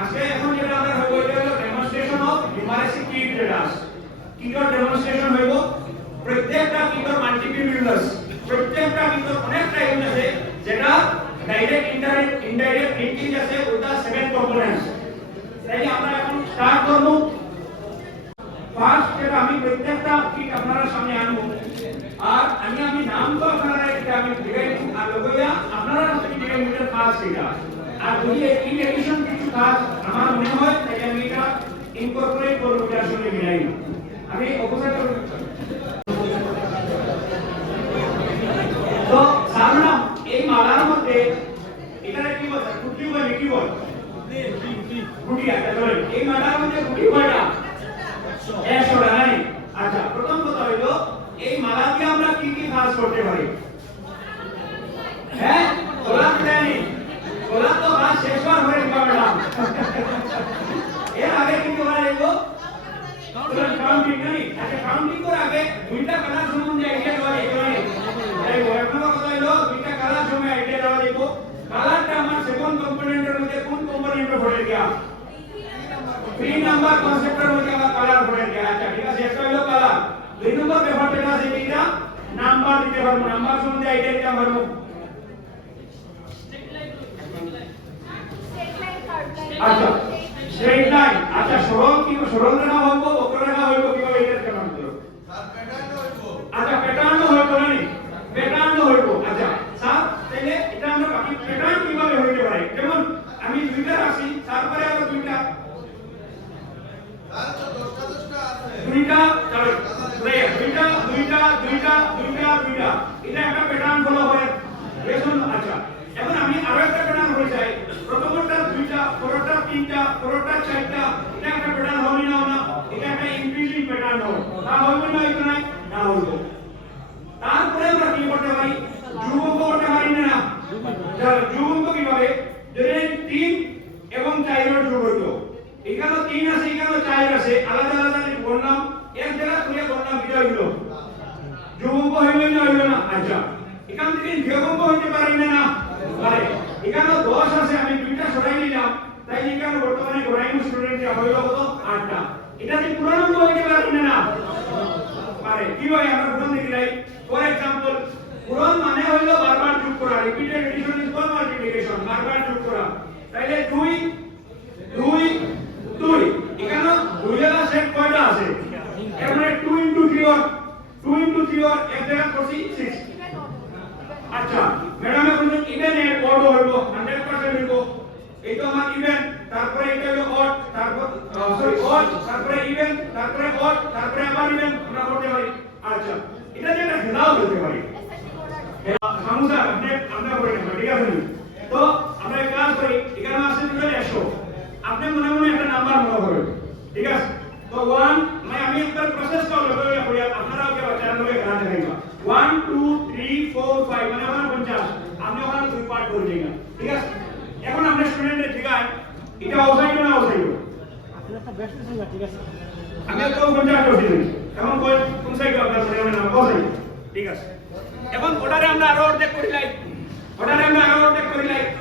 আজকে এখন যেটা আমরা হইব এটা হলো ডেমনস্ট্রেশন অফ নিউমারেসি কিট যেটা কিটর ডেমনস্ট্রেশন হইব প্রত্যেকটা কিটর মাল্টিপল ইউজার্স প্রত্যেকটা কিটর অনেকটা ইউজ আছে যেটা ডাইরেক্ট ইনডাইরেক্ট লিঙ্কিং আছে উইথ দা সেভেন কম্পোনেন্টস তাই আমরা এখন স্টার্ট করব ফার্স্ট যেটা আমি প্রত্যেকটা কিট আপনারা সামনে আনবো আর আমি নাম তো আপনারা এটা আমি দিই আর লগইয়া আপনারা সাথে দিবেন মিটার ফার্স্ট এটা আর যদি ইন এডিশন কিছু কাজ আমার মনে হয় তাই আমি এটা ইনকর্পোরেট করব এটার সঙ্গে মিলাই আমি অবশ্যই করব তো সামনে এই মালার মধ্যে এটা কি বলে গুটি বলে কি বলে গুটি আছে চলে এই মালার মধ্যে গুটি কয়টা 100 টা নাই আচ্ছা প্রথম কথা হলো এই মালা দিয়ে আমরা কি কি কাজ করতে পারি হ্যাঁ গোলাপ জানি গোলাপ তো কাজ শেষ হয়ে গেল এর আগে কি করা যাবে কাউন্টিং নাই আচ্ছা কাউন্টিং করার আগে দুইটা কালার সম্বন্ধে আইডিয়া দেওয়া যাবে এই ওরকম কথা হলো দুইটা কালার সম্বন্ধে আইডিয়া দেওয়া যাবে কালারটা আমার সেভেন কম্পোনেন্টের মধ্যে কোন কম্পোনেন্টে পড়ে গিয়া 3 নাম্বার কনসেপ্টের মধ্যে আমার কালার পড়ে গিয়া আচ্ছা ঠিক আছে একটা হলো কালার দুই নম্বর ব্যাপারটা আছে এটা নাম্বার দিতে পারবো নাম্বার সম্বন্ধে আইডিয়া দিতে পারবো আচ্ছা স্ট্রেট লাইন আচ্ছা সরল রেখা হইব বক্ররেখা হইব কিভাবে এটা কেমন হলো স্যার প্যাটার্ন হইব আচ্ছা প্যাটার্ন হইব না প্যাটার্ন হইব আচ্ছা স্যার তাহলে এটা আমরা বাকি প্যাটার্ন কিভাবে হইতে পারে যেমন আমি দুইটা রাখি তারপরে আরো দুইটা স্যার তো 10টা আছে দুইটা চলো দুইটা এটা একটা প্যাটার্ন ফলো হয় দেখুন আচ্ছা এখন আমি আরো একটা প্যাটার্ন হয়ে যায় প্রথমটা দুইটা পরটা তিনটা পরটা চারটা এটা একটা প্যাটার্ন হবে না এটা একটা ইনক্রিজিং প্যাটার্ন হবে তা হবে না এটা না হবে তারপরে আমরা কি করতে পারি যুগক করতে পারি না যুগক কিভাবে যদি 3 এবং 4 এর যোগ হইতো এখানে 3 আছে এখানে 4 আছে আলাদা আলাদা বললাম এক জায়গা করে বললাম কি হইলো যুগক হইলো না আচ্ছা এখান থেকে বিয়োগক হইতে পারি না পারে এখানে 10 আছে আমি দুইটা সরাই নিলাম তাই এখানে বর্তমানে গ্রাইম স্টুডেন্ট যা হইলো কত 8টা এটা কি পুরনো হইতে পারি না পারে কি হয় আমরা প্রথম দেখিলাই ফর एग्जांपल পুরন মানে হইলো বারবার যোগ করা repeated addition is call multiplication বারবার যোগ করা তাইলে 2 এখানে দুইটা সেট কয়টা আছে এর মানে 2 into 3 or এক জায়গা করছি 6 আচ্ছা ম্যাডাম এখন ইভেন এর কোড হইব 100% হইব এই তো আমার ইভেন তারপরে এটা হলো অড তারপর অড তারপরে ইভেন তারপরে অড তারপরে আবার ইভেন আমরা করতে পারি আচ্ছা এটা যে একটা খেলাও করতে পারি সমস্যা আমরা করে নেব ঠিক আছে তো আমরা এক কাজ করি এখানে আছে 100 আপনি মনে মনে একটা নাম্বার মনে করবেন ঠিক আছে তো 1 আমি একটা প্রসেস করব আপনারা ওকে চ্যানেল में करा देगा 1 2 3 4 5 মানে আমার 50 আপনি ওখানে দুই পার্ট করে দিবেন ঠিক আছে এখন আমরা স্টুডেন্টের ঠিকায় এটা অসাইড না অসাইড আপনারা একটা বেস্ট ছিল ঠিক আছে আমি তো 50 করে দিই এখন কোন সাইড আপনারা মনে না অসাইড ঠিক আছে এখন অর্ডারে আমরা আরো অর্ধেক করিলাই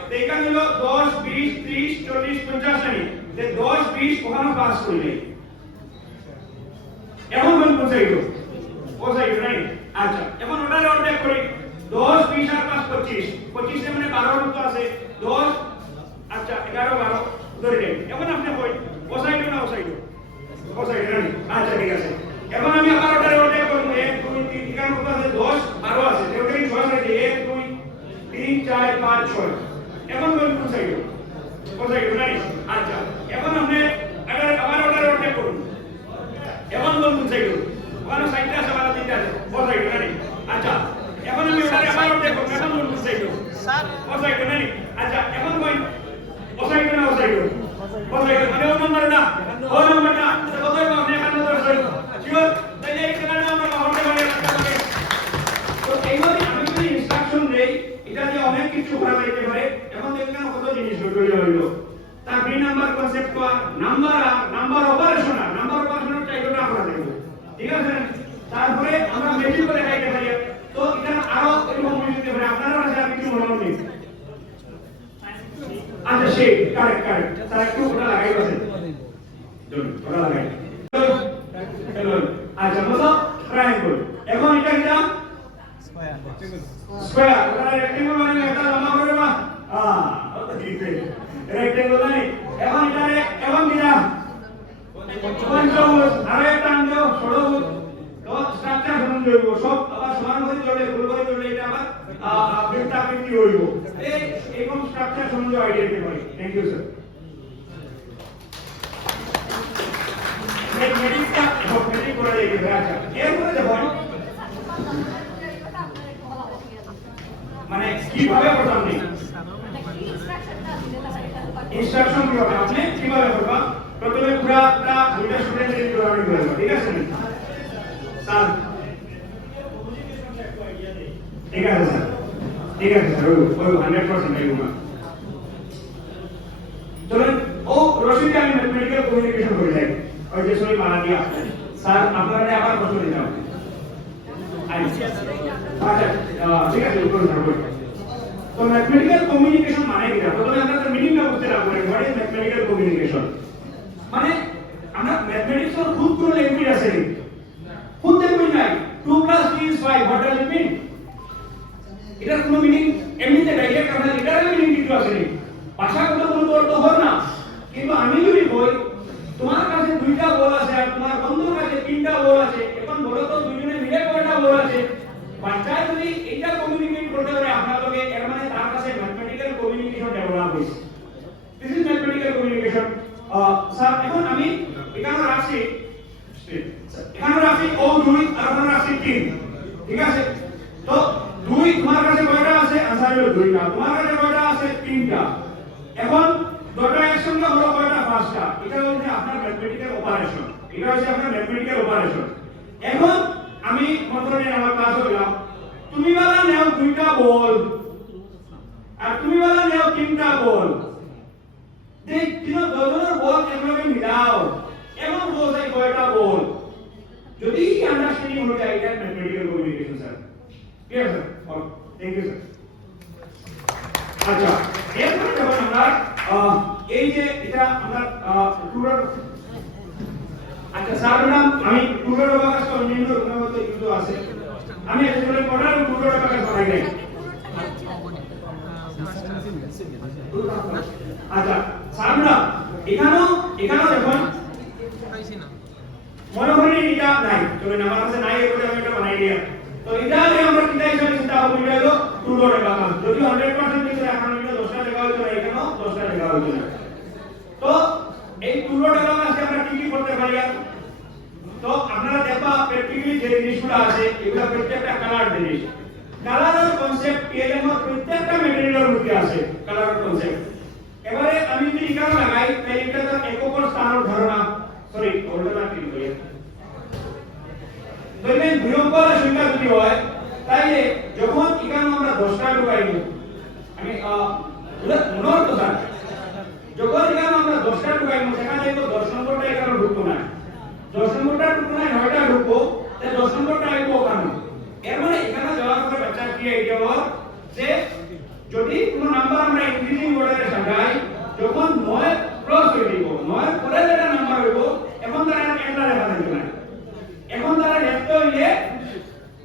তো এখানে হলো 10 20 30 40 50 জানি যে 10 20 ওখানে পাস করিলাই এখন কোন সাইড অসাইড নাই আচ্ছা এখন অর্ডারে অর্ধেক করি 10 20 আর 5 25 25 এর মানে 12 রূপ আছে 10 আচ্ছা 11 12 ধরে নেন এখন আপনি কই অসাইড না অসাইড নাই আচ্ছা ঠিক আছে এখন আমি আবার অর্ডারে অর্ধেক করব 1 2 3 এখানে কত আছে 10 12 আছে এখানে 6 আছে 1 2 3 4 5 6 এখন কোন সাইড অসাইড নাই আচ্ছা এখন আপনি আবার অর্ডারে অর্ধেক করুন এখন কোন সাইড ওখানে সাইডটা আছে বালা তিনটা আছে অসাইড নাই আচ্ছা এখন আমি অর্ডারে আবার অর্ধেক করব এখন কোন সাইড স্যার অসাইড নাই আচ্ছা এখন কই অসাইড না অসাইড মানে ও নাম্বার না কতই আপনি এখানে ধরছেন শিওর তাইলে এই কারণে আমরা হতে পারি তো এইভাবে আমি যদি ইনস্ট্রাকশন দেই এটা যে অনেক কিছু করা যেতে পারে এখন দেখেন কত জিনিস জড়িত হইলো তার 3 নাম্বার কনসেপ্ট করা নাম্বার অপারেশনাল টাইপটা করা যাবে ঠিক আছে তারপরে আমরা মেজিক করে দেখাইতে পারি তো এটা আরো এরকম বুঝতে পারে আপনারা আছে কিছু মনে নেই আচ্ছা সেই কারেক্ট তার একটু ওটা আচ্ছা বলো ট্রায়াঙ্গল এখন এটা কি স্কয়ার ওটা রেক্টেঙ্গল মানে এটা লম্বা করে বা ওটা ঠিক আছে রেক্টেঙ্গল মানে এখন এটা এখন কি না পঞ্চভুজ আরে টান দাও ষড়ভুজ তো স্ট্রাকচার সমান হইব সব আবার সমান করে চলে ভুল করে চলে এটা আবার বৃত্তাকৃতি হইব এই এরকম স্ট্রাকচার সম্বন্ধে আইডিয়া দিতে পারি থ্যাংক ইউ স্যার ম্যাথমেটিক্সটা ম্যাথমেটিক্স করে দিতে আচ্ছা এরপরে দেখো মানে কিভাবে করতাম নি ইনস্ট্রাকশন কিভাবে আপনি কিভাবে করবা প্রথমে পুরাটা দুইটা স্টুডেন্টের প্রোগ্রামিং করব ঠিক আছে স্যার ঠিক আছে স্যার ঠিক আছে স্যার ওই 100% আইবো না চলুন ও রশিদকে আমি ম্যাথমেটিক্যাল কমিউনিকেশন করে যাই ওই যে সরি মানা দিয়া স্যার আপনারা আবার প্রশ্ন দিতে হবে আচ্ছা ঠিক আছে উত্তর দেবো তো ম্যাথমেটিক্যাল কমিউনিকেশন মানে কি প্রথমে আমরা মিনিংটা বুঝতে লাগবে হোয়াট ইজ ম্যাথমেটিক্যাল কমিউনিকেশন মানে আমরা ম্যাথমেটিক্সের খুব কোনো ল্যাঙ্গুয়েজ আছে নি খুব দেখবেন নাই 2 + 3 is 5 হোয়াট ডাজ ইট মিন এটার কোনো মিনিং এমনিতে ডাইরেক্ট আমরা লিটারাল মিনিং কিছু আছে নি ভাষাগত কোনো অর্থ হয় না কিন্তু আমি যদি বলি তোমার কাছে দুইটা বল আছে আর তোমার বন্ধুর কাছে তিনটা বল আছে এখন বলো তো দুইজনে মিলে কয়টা বল আছে বাচ্চা যদি এইটা কমিউনিকেট করতে পারে আপনার লগে এর মানে তার কাছে ম্যাথমেটিক্যাল কমিউনিকেশন ডেভেলপ হইছে this is mathematical communication sir এখন আমি এখানে রাখছি ও 2 আর ওখানে রাখছি 3 ঠিক আছে তো 2 তোমার কাছে কয়টা আছে आंसर হলো 2টা তোমার কাছে কয়টা আছে 3টা এখন দুটো একসঙ্গে হলো কয়টা 5টা এটা হচ্ছে আপনার ম্যাথমেটিক্যাল অপারেশন এটা হচ্ছে আপনার ম্যাথমেটিক্যাল অপারেশন এখন আমি মতলবে আমার ক্লাস হলাম তুমি বলা নাও 2টা বল আর তুমি বলা নাও 3টা বল দেখ তিন দুজনের বল একভাবে মিলাও এমন বোঝাই কয়টা বল যদি আন্ডারস্ট্যান্ডিং হয়ে যায় এটা mathematical communication sir clear sir thank you sir আচ্ছা এরপরে যখন আমরা এই যে এটা আমরা টুরার আচ্ছা স্যার ম্যাডাম আমি টুরার বাকাস তো অন্যান্য গুণগত ইউজ আছে আমি আসলে পড়ার টুরার বাকাস বানাই নাই আচ্ছা স্যার ম্যাডাম এখানেও দেখুন মনে করি এটা নাই চলুন আমার কাছে নাই এর আমি এটা বানাই দিয়া তো এটা আমরা কিটা হিসাবে চিন্তা করব এটা হলো টুরার বাকাস যদি 100% দিতে এখন এটা 10টা লেখা হইতো না এখানেও 10টা লেখা হইতো না তো এই টুরার বাকাসে আমরা কি কি করতে পারি তো আপনারা দেখবা প্র্যাকটিক্যালি যে জিনিসগুলো আছে এগুলো প্রত্যেকটা কালার জিনিস কালারের কনসেপ্ট পিএলএম এর প্রত্যেকটা ম্যাটেরিয়ালের মধ্যে আছে কালারের কনসেপ্ট এবারে আমি যদি এখানে লাগাই তাহলে এটা তো একক স্থানের ধারণা সরি ওটা কি বলি ধরেন বিয়োগফলের সংখ্যা যদি হয় তাহলে যখন এখানে আমরা 10টা ঢুকাইব আমি মনে হতো স্যার যখন এখানে আমরা 10টা ঢুকাইব সেখানে তো 10 নম্বরটা এখানে ঢুকতো না 10 নম্বরটা ঢুকতো না 9টা ঢুকবো তাহলে 10 নম্বরটা আইবো ওখানে এর মানে এখানে যাওয়ার পরে বাচ্চা কি আইডিয়া হলো যে যদি কোনো নাম্বার আমরা ইনক্রিজিং অর্ডারে সাজাই যখন 9 ক্রস হয়ে দিব 9 পরে যেটা নাম্বার হইব এখন তারা একটা লেখা থাকবে না এখন তারা লিখতে হইলে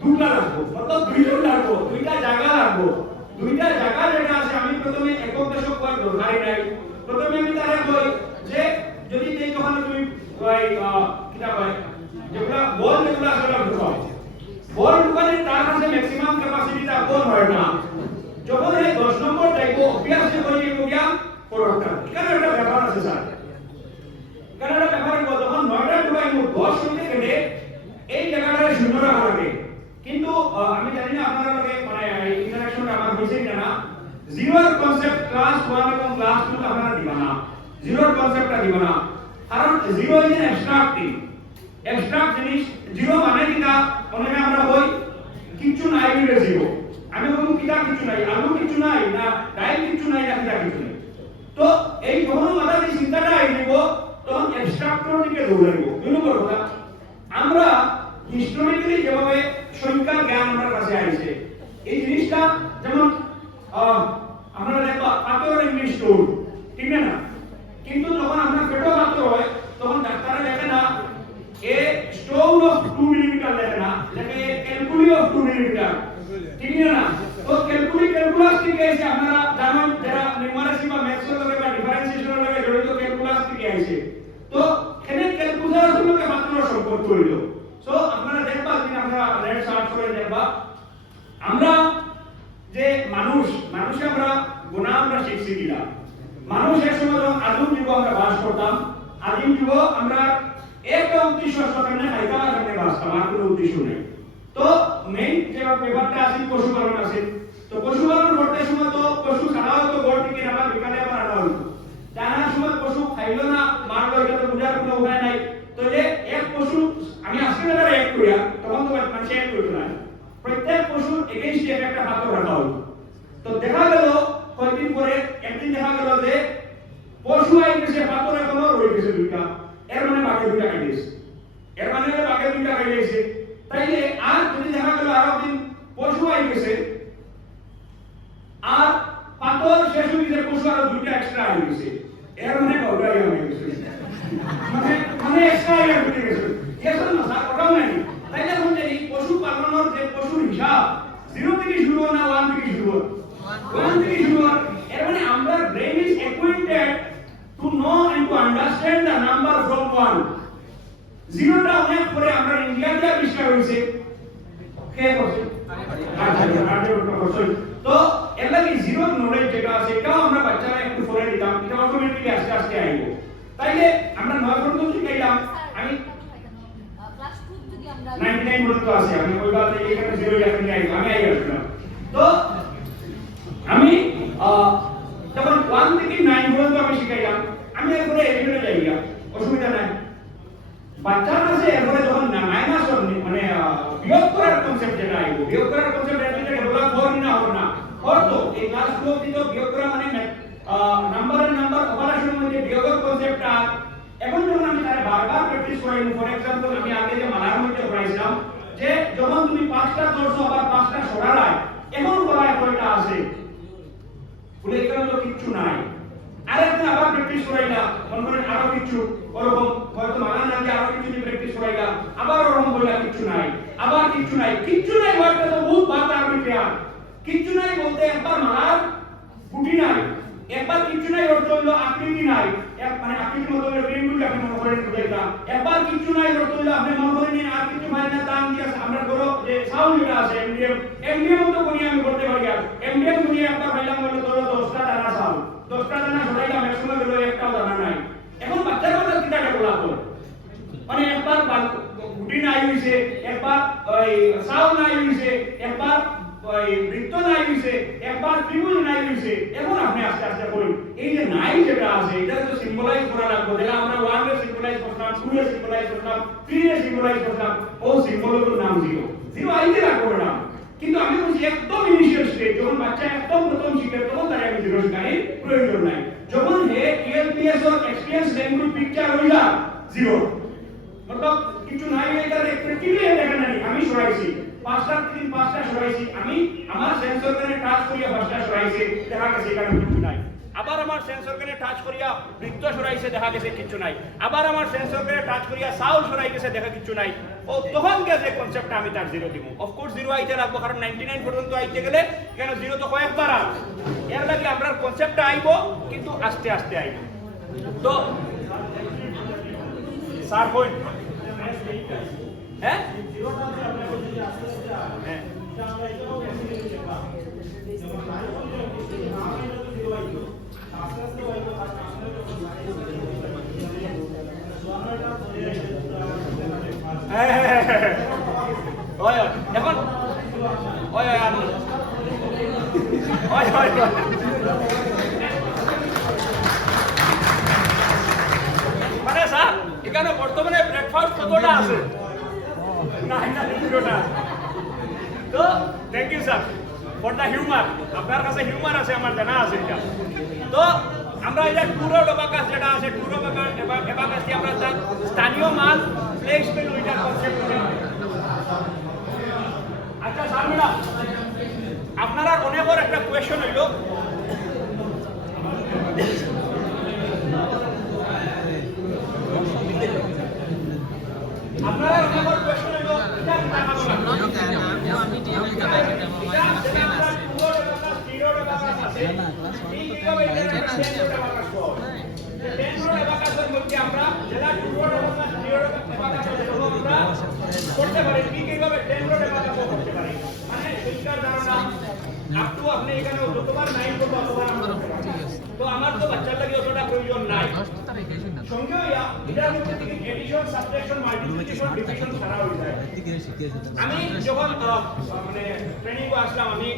দুটো রাখবো অর্থাৎ দুইজন রাখবো দুইটা জায়গা রাখবো দুইটা জায়গা যেটা আছে আমি প্রথমে একক দশক কর দরকারি নাই প্রথমে আমি তারা কই যে যদি এই যখন তুমি ওই কিটা কয় যেগুলা বল যেগুলা আসলে ঢুকাও বল ঢুকালে তার কাছে ম্যাক্সিমাম ক্যাপাসিটিটা কোন হয় না যখন এই 10 নম্বর যাইবো অভ্যাস করে গিয়া পড়াটা এখানে একটা ব্যাপার আছে স্যার এখানে একটা ব্যাপার হলো যখন 9টা ঢুকাইবো 10 হইতে গেলে এই জায়গাটা শূন্য রাখা লাগে কিন্তু আমি জানি না আপনারা লগে মানে ইন্টারঅ্যাকশনটা আমার হইছে কিনা জিরোর কনসেপ্ট ক্লাস 1 এবং ক্লাস 2 আপনারা দিবা না জিরোর কনসেপ্টটা দিবা না কারণ জিরো ইজ এন অ্যাবস্ট্রাক্ট জিনিস জিরো মানে কিটা অনেকে আমরা কই কিছু নাই বলে জিরো আমি বলবো কিটা কিছু নাই আলু কিছু নাই না ডাল কিছু নাই না কিটা কিছু নাই তো এই যখন মাথায় এই চিন্তাটা আইব তখন অ্যাবস্ট্রাক্টর দিকে দৌড়াইব দুই নম্বর কথা আমরা হিস্টোরিক্যালি যেভাবে সংখ্যার জ্ঞান আমার কাছে আইছে এই জিনিসটা যেমন আপনারা দেখবা পাথর ইংলিশ স্টোর ঠিক না কিন্তু যখন আপনার পেটও পাথর হয় তখন ডাক্তাররা দেখে না এ স্টোর অফ 2 মিলিমিটার ঠিক না তো ক্যালকুলাস থেকে এসে আপনারা জানেন যারা নিউমারেসি বা ম্যাথসের লগে বা ডিফারেন্সিয়েশনের লগে জড়িত ক্যালকুলাস থেকে আইছে তো এখানে ক্যালকুলাসের সঙ্গে মাত্র সম্পর্ক হইল সো আপনারা দেখবা যে আমরা নেট সার্চ করে দেখবা আমরা যে মানুষে আমরা গুনাহ আমরা শিখছি কিনা মানুষ এক সময় আদিম যুগ আমরা বাস করতাম আদিম যুগ আমরা একটা উদ্দেশ্য সকালে খাইতাম আর এখানে বাঁচতাম আর কোনো উদ্দেশ্য নেই তো মেইন যে ব্যাপারটা আছে পশুপালন আছে তো পশুপালন করতে সময় তো পশু ছাড়াও তো গড় থেকে আবার বিকালে আবার আনা হলো জানার সময় পশু খাইলো না মারলো এটা তো বুঝার কোনো উপায় নাই তো যে এক পশু আমি আজকে না এক করিয়া তখন তো মানুষ এক করতো না প্রত্যেক পশুর এগেইনস্ট একটা পাথর রাখা হলো তো দেখা গেল কয়েকদিন পরে একদিন দেখা গেল যে পশু আই গেছে পাথর এখনো রয়ে গেছে দুইটা এর মানে বাকি দুইটা কাটিয়েছে এর মানে বাকি দুইটা কাটিয়েছে তাইলে আর যদি দেখা গেল আরো দিন পশু আই গেছে আর পাথর শেষ হয়ে গেছে পশু আরো দুইটা এক্সট্রা আই গেছে এর মানে কয়টাই হয়ে গেছে মানে এক্সট্রা আই গেছে এসব না স্যার ওটাও নাই তাইলে বলতে এই পশু পালনের যে পশুর হিসাব 0 থেকে শুরু না 1 থেকে শুরু 1 থেকে শুরু এর মানে আমরা brain is acquainted to know and to understand the number from 1 জিরোটা অনেক পরে আমরা ইন্ডিয়াতে আবিষ্কার হইছে কে করছে তো এর লাগে জিরো নলেজ যেটা আছে এটাও আমরা বাচ্চারা একটু পরে দিতাম এটা অটোমেটিক্যালি আস্তে আস্তে আইবো তাইলে আমরা 9 পর্যন্ত শিখাইলাম আমি ক্লাস 2 যদি আমরা 99 পর্যন্ত আছে আমি কইবা যে এখানে জিরো এখন আইবো আমি আই আসলাম তো আমি যখন 1 থেকে 9 পর্যন্ত আমি শিখাইলাম আমি এরপরে এলিভেটরে যাইয়া অসুবিধা নাই বাচ্চার কাছে এরপরে যখন মাইনাস মানে বিয়োগ করার কনসেপ্ট যেটা আইবো বিয়োগ করার কনসেপ্ট এটা ডেভেলপ হওয়ার না হবে না অর্থ এই ক্লাস 2 অবধি তো বিয়োগ করা মানে নাম্বার অপারেশনের মধ্যে বিয়োগের কনসেপ্টটা এখন যখন আমি তারে বারবার প্র্যাকটিস করাই ফর एग्जांपल আমি আগে যে মালার মধ্যে পড়াইছিলাম যে যখন তুমি পাঁচটা ধরছো আবার পাঁচটা সরালাই এখন পড়ায় কয়টা আছে বলে এখানে তো কিচ্ছু নাই আরেকদিন আবার প্র্যাকটিস করাইলা মনে করেন আরো কিছু ওরকম হয়তো মানা না যে আরো কিছু দিয়ে প্র্যাকটিস করাইলা আবার ওরকম বললা কিচ্ছু নাই আবার কিচ্ছু নাই ওয়ার্ডটা তো বহুত বাত আরবিটিয়া কিচ্ছু নাই বলতে একবার মালার গুটি নাই একবার কিচ্ছু নাই অর্থ হলো আকৃতি নাই এক মানে আকৃতির মতো রেগুলার আপনি মনে করেন বুঝাইতা একবার কিচ্ছু নাই অর্থ হলো আপনি মনে করেন আর কিছু ভাই না দাম দিয়ে আমরা ধরো যে সাউন্ড যেটা আছে এমডিএম তো কোনি আমি করতে পারি আর এমডিএম কোনি একবার পাইলাম বলে ধরো 10টা দানা সাউন্ড 10টা দানা সরাইলাম এক সময় হলো একটাও দানা নাই এখন বাচ্চার কথা কিটা ডেভেলপ করে মানে একবার গুটি নাই হইছে একবার ওই সাউন্ড নাই হইছে একবার ওই বৃত্ত নাই হইছে একবার ত্রিভুজ নাই হইছে এখন আপনি আস্তে আস্তে করুন এই যে নাই যেটা আছে এটা তো সিম্বলাইজ করা লাগবে যেটা আমরা 1 এর সিম্বলাইজ করলাম 2 এর সিম্বলাইজ করলাম 3 এর সিম্বলাইজ করলাম ও সিম্বলের নাম জিরো আইতে রাখবো না কিন্তু আমি বলছি একদম ইনিশিয়াল স্টেজ যখন বাচ্চা একদম প্রথম শিখে তখন তার আমি জিরো শিখানোর প্রয়োজন নাই যখন হে ইএলপিএস অর এক্সপেরিয়েন্স ল্যাঙ্গুয়েজ পিকচার হইলা জিরো मतलब কিছু নাই এটা প্র্যাকটিক্যালি দেখা নাই আমি সরাইছি পাঁচটা সরাইছি আমি আমার সেন্সর কানে টাচ করিয়া পাঁচটা সরাইছি দেখা গেছে এখানে কিছু নাই আবার আমার সেন্সর কানে টাচ করিয়া বৃত্ত সরাইছে দেখা গেছে কিছু নাই আবার আমার সেন্সর কানে টাচ করিয়া সাউন্ড সরাই গেছে দেখা কিছু নাই ও তখন গেছে কনসেপ্ট আমি তার জিরো দিব অফ কোর্স জিরো আইতে লাগবে কারণ 99 পর্যন্ত আইতে গেলে কেন জিরো তো কয়েকবার আসবে এর লাগি আমরা কনসেপ্টটা আইবো কিন্তু আস্তে আস্তে আইবো তো স্যার পয়েন্ট হ্যাঁ এখন মানে স্যার এখানে বর্তমানে ব্রেকফাস্ট কতটা আছে তো thank you sir for the humour আপনার কাছে হিউমার আছে আমার জানা আছে এটা তো আমরা এটা টুরো ডবাকাস যেটা আছে টুরো ডবাকাস দিয়ে আমরা স্থানীয় মাল প্লেসমেন্ট ওইটার কনসেপ্ট আচ্ছা স্যার ম্যাডাম আপনারা অনেকের একটা কোয়েশ্চন হইল আপনারা অনেকের কোয়েশ্চন হইল আছে ঠিক এইভাবে এটা একটা 10 রোড এবাকাস হয় 10 রোড এবাকাসের মধ্যে আমরা যেটা 2 রোড এবাকাস 3 রোড এবাকাস যেগুলো আমরা করতে পারি ঠিক এইভাবে 10 রোড এবাকাসও করতে পারি মানে পরিষ্কার ধারণা আপ টু আপনি এখানে যতবার 9 করব ততবার আমরা করতে পারি তো আমার তো বাচ্চার লাগি অতটা প্রয়োজন নাই সঙ্গে হইয়া এটার মধ্যে থেকে এডিশন সাবট্রাকশন মাল্টিপ্লিকেশন ডিভিশন ছাড়া হয়ে যায় আমি যখন মানে ট্রেনিং এ আসলাম আমি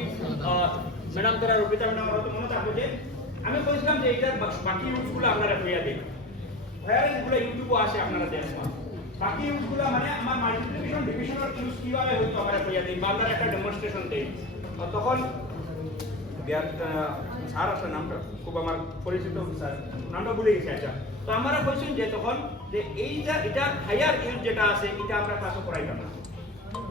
ম্যাডাম তোরা রূপিতা ম্যাডাম আমার তো মনে থাকবে যে আমি বলছিলাম যে এটার বাকি ইউজগুলো আপনারা পেয়ে দিন ওয়ার এগুলো ইউটিউবে আসে আপনারা দেখবেন বাকি ইউজগুলো মানে আমার মাল্টিপ্লিকেশন ডিভিশনের ইউজ কিভাবে হইতো আমরা পেয়ে দিই বা আমরা একটা ডেমনস্ট্রেশন দেই তখন স্যার আসলে নামটা খুব আমার পরিচিত স্যার নামটা ভুলে গেছি আচ্ছা তো আমরা বলছেন যে তখন যে এইটা এটা হায়ার ইউজ যেটা আছে এটা আমরা ক্লাসে করাইতাম না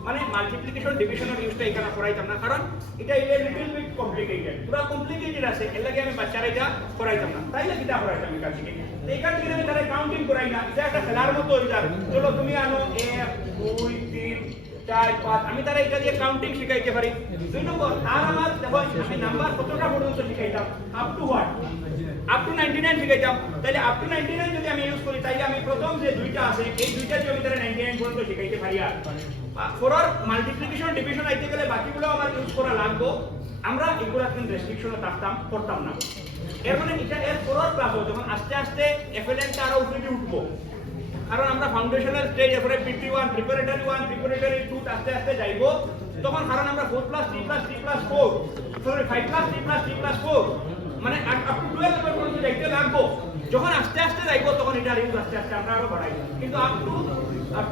মানে মাল্টিপ্লিকেশন ডিভিশনের ইউজটা এখানে করাইতাম না কারণ এটা লিটল বিট কমপ্লিকেটেড পুরো কমপ্লিকেটেড আছে এর লাগে আমি বাচ্চারা এটা করাইতাম না তাইলে কিটা করাইতাম এখান থেকে এইখান থেকে আমি তারা কাউন্টিং করাই না এটা একটা খেলার মতো হয়ে যাবে চলো তুমি আনো 1 2 3 4 5 আমি তারা এটা দিয়ে কাউন্টিং শিখাইতে পারি দুই নম্বর আর আমার দেখো আমি নাম্বার কতটা পর্যন্ত শিখাইতাম up to what up to 99 শিখাইতাম তাইলে আপ টু 99 যদি আমি ইউজ করি তাইলে আমি প্রথম যে দুইটা আছে এই দুইটা যদি আমি তারা 99 পর্যন্ত শিখাইতে পারি আর ফর মাল্টিপ্লিকেশন ডিভিশন আইতে গেলে বাকিগুলো আমার ইউজ করা লাগবে আমরা এগুলা কিন্তু রেস্ট্রিকশনে থাকতাম করতাম না এর মানে এটা এর পরের ক্লাস যখন আস্তে আস্তে এফএলএন টা আরো উপরে উঠবো কারণ আমরা ফাউন্ডেশনাল স্টেজ এরপরে PT1 প্রিপারেটরি 1 প্রিপারেটরি 2 আস্তে আস্তে যাইবো তখন কারণ আমরা 4+3+3+4 সরি 5+3+3+4 মানে আপ টু 12 লেভেল পর্যন্ত যাইতে লাগবো যখন আস্তে আস্তে যাইবো তখন এটা ইউজ আস্তে আস্তে আমরা আরো বাড়াই কিন্তু আপ টু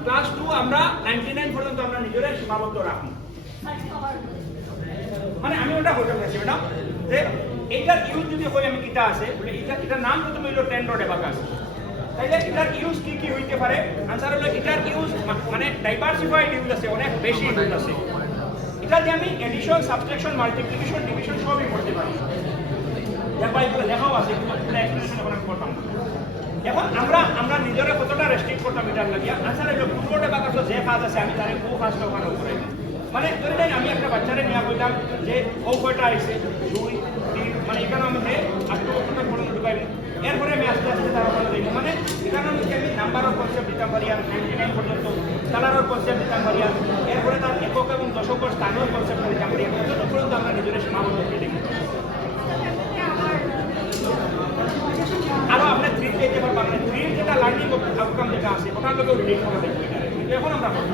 ক্লাস 2 আমরা 99 পর্যন্ত আমরা নিজেরাই সীমাবদ্ধ রাখি মানে আমি ওটা বলতে চাইছি ম্যাডাম যে এইটার ইউজ যদি হয় আমি কিটা আছে বলে এটার নাম তো তুমি হলো 10 রোড এবাকাস তাইলে এটার ইউজ কি কি হইতে পারে आंसर হলো এটার ইউজ মানে ডাইভার্সিফাইড ইউজ আছে অনেক বেশি ইউজ আছে এটা যে আমি এডিশন সাবট্রাকশন মাল্টিপ্লিকেশন ডিভিশন সবই করতে পারি দেখবা এগুলো লেখাও আছে কিন্তু পুরো এক্সপ্লেনেশন এখন আমি করতাম না এখন আমরা নিজেরা কতটা রেস্ট্রিক্ট করতাম এটার লাগিয়া आंसर হলো পুরোটা বাকাস যে কাজ আছে আমি তারে খুব ফাস্ট ওখানে করে মানে ধরে নেন আমি একটা বাচ্চারে নিয়ে কইতাম যে ও কয়টা আইছে 2 3 মানে এখানে আমি আটটো কত পর্যন্ত ঢুকাইব এরপরে আমি আস্তে আস্তে তার উপরে দেব মানে এখানে আমি নাম্বার অফ কনসেপ্ট দিতাম পারি আর 99 পর্যন্ত কালার অফ কনসেপ্ট দিতাম পারি আর এরপরে তার একক এবং দশক স্থানীয় কনসেপ্ট দিতাম পারি কত পর্যন্ত আমরা নিজেরা সীমাবদ্ধ করে দেখি আরো আমরা 3 পেতে পারবো আমরা 3 যেটা লার্নিং আউটকাম যেটা আছে ওটার লোকে রিলেট করা দেখব এটা এখন আমরা করব